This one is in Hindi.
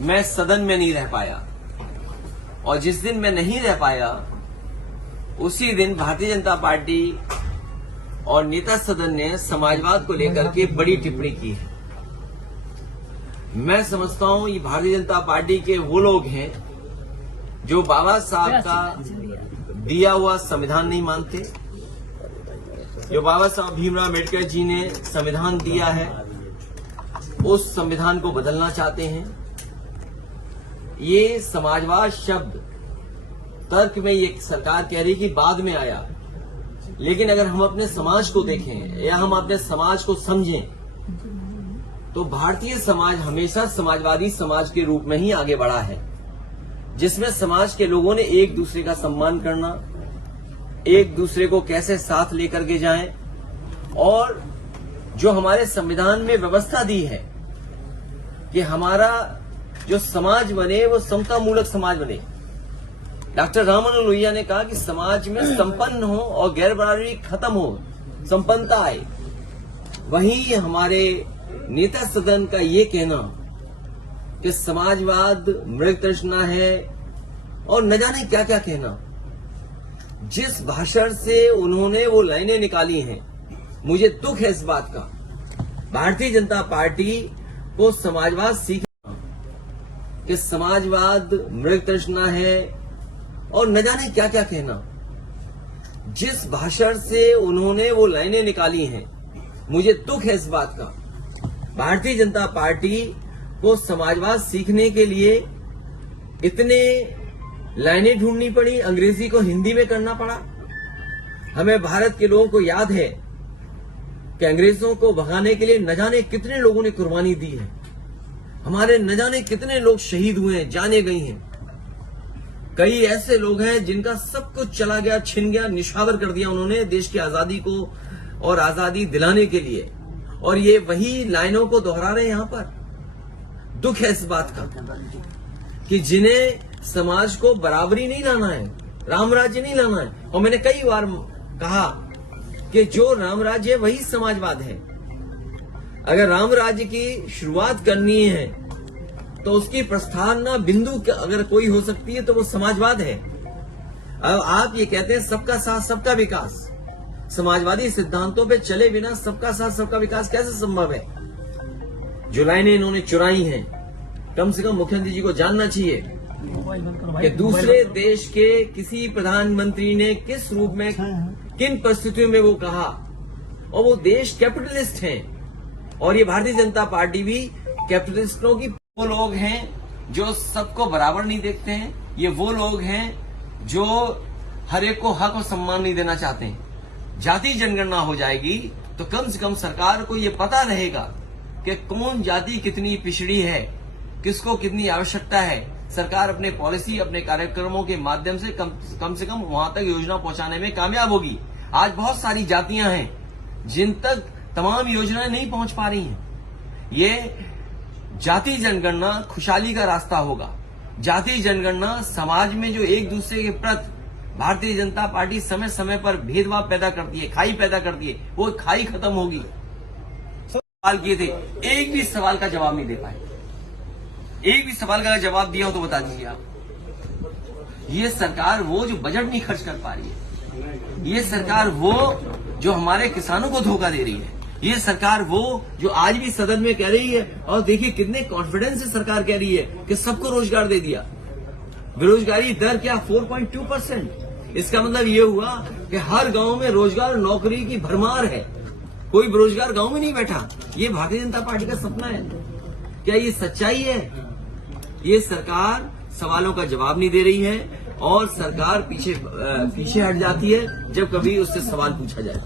मैं सदन में नहीं रह पाया, और जिस दिन मैं नहीं रह पाया उसी दिन भारतीय जनता पार्टी और नेता सदन ने समाजवाद को लेकर के बड़ी टिप्पणी की है। मैं समझता हूं ये भारतीय जनता पार्टी के वो लोग हैं जो बाबा साहब का दिया हुआ संविधान नहीं मानते, जो बाबा साहब भीमराव अम्बेडकर जी ने संविधान दिया है उस संविधान को बदलना चाहते हैं। ये समाजवाद शब्द तर्क में ये सरकार कह रही कि बाद में आया, लेकिन अगर हम अपने समाज को देखें या हम अपने समाज को समझें तो भारतीय समाज हमेशा समाजवादी समाज के रूप में ही आगे बढ़ा है, जिसमें समाज के लोगों ने एक दूसरे का सम्मान करना, एक दूसरे को कैसे साथ लेकर के जाएं, और जो हमारे संविधान में व्यवस्था दी है कि हमारा जो समाज बने वो समता मूलक समाज बने। डॉक्टर राममनोहर लोहिया ने कहा कि समाज में संपन्न हो और गैर बराबरी खत्म हो, संपन्नता आए। वहीं हमारे नेता सदन का ये कहना कि समाजवाद मृग तृष्णा है और न जाने क्या क्या कहना, जिस भाषण से उन्होंने वो लाइनें निकाली हैं, मुझे दुख है इस बात का। भारतीय जनता पार्टी को समाजवाद सीखना कि समाजवाद मृग तृष्णा है और न जाने क्या क्या कहना, जिस भाषण से उन्होंने वो लाइनें निकाली हैं, मुझे दुख है इस बात का। भारतीय जनता पार्टी को समाजवाद सीखने के लिए इतने लाइनें ढूंढनी पड़ी, अंग्रेजी को हिंदी में करना पड़ा। हमें भारत के लोगों को याद है कि अंग्रेजों को भगाने के लिए न जाने कितने लोगों ने कुर्बानी दी है, हमारे न जाने कितने लोग शहीद हुए हैं, जाने गए हैं। कई ऐसे लोग हैं जिनका सब कुछ चला गया, छिन गया, निछावर कर दिया उन्होंने देश की आजादी को और आजादी दिलाने के लिए, और ये वही लाइनों को दोहरा रहे हैं यहां पर। दुख है इस बात का कि जिन्हें समाज को बराबरी नहीं लाना है, राम राज्य नहीं लाना है। और मैंने कई बार कहा कि जो राम राज्य है वही समाजवाद है। अगर राम राज्य की शुरुआत करनी है तो उसकी प्रस्थान बिंदु अगर कोई हो सकती है तो वो समाजवाद है। अब आप ये कहते हैं सबका साथ सबका विकास, समाजवादी सिद्धांतों पे चले बिना सबका साथ सबका विकास कैसे संभव है? जो लाइनें इन्होंने चुराई हैं, कम से कम मुख्यमंत्री जी को जानना चाहिए कि दूसरे देश के किसी प्रधानमंत्री ने किस रूप में, किन परिस्थितियों में वो कहा, और वो देश कैपिटलिस्ट हैं और ये भारतीय जनता पार्टी भी कैपिटलिस्टों की। वो लोग हैं जो सबको बराबर नहीं देखते हैं, ये वो लोग हैं जो हर एक को हक और सम्मान नहीं देना चाहते हैं। जाति जनगणना हो जाएगी तो कम से कम सरकार को ये पता रहेगा कि कौन जाति कितनी पिछड़ी है, किसको कितनी आवश्यकता है। सरकार अपने पॉलिसी, अपने कार्यक्रमों के माध्यम से कम से कम वहां तक योजना पहुंचाने में कामयाब होगी। आज बहुत सारी जातियां हैं जिन तक तमाम योजनाएं नहीं पहुंच पा रही हैं। ये जाति जनगणना खुशहाली का रास्ता होगा। जाति जनगणना समाज में जो एक दूसरे के प्रति भारतीय जनता पार्टी समय समय पर भेदभाव पैदा करती है, खाई पैदा करती है, वो खाई खत्म होगी। सवाल किए थे, एक भी सवाल का जवाब नहीं दे पाए। एक भी सवाल का जवाब दिया हो तो बता दीजिए आप। ये सरकार वो जो बजट नहीं खर्च कर पा रही है, ये सरकार वो जो हमारे किसानों को धोखा दे रही है, ये सरकार वो जो आज भी सदन में कह रही है, और देखिए कितने कॉन्फिडेंस से सरकार कह रही है कि सबको रोजगार दे दिया। बेरोजगारी दर क्या 4.2%। इसका मतलब ये हुआ कि हर गांव में रोजगार नौकरी की भरमार है, कोई बेरोजगार गांव में नहीं बैठा। ये भारतीय जनता पार्टी का सपना है? क्या ये सच्चाई है? ये सरकार सवालों का जवाब नहीं दे रही है और सरकार पीछे हट जाती है जब कभी उससे सवाल पूछा जाए।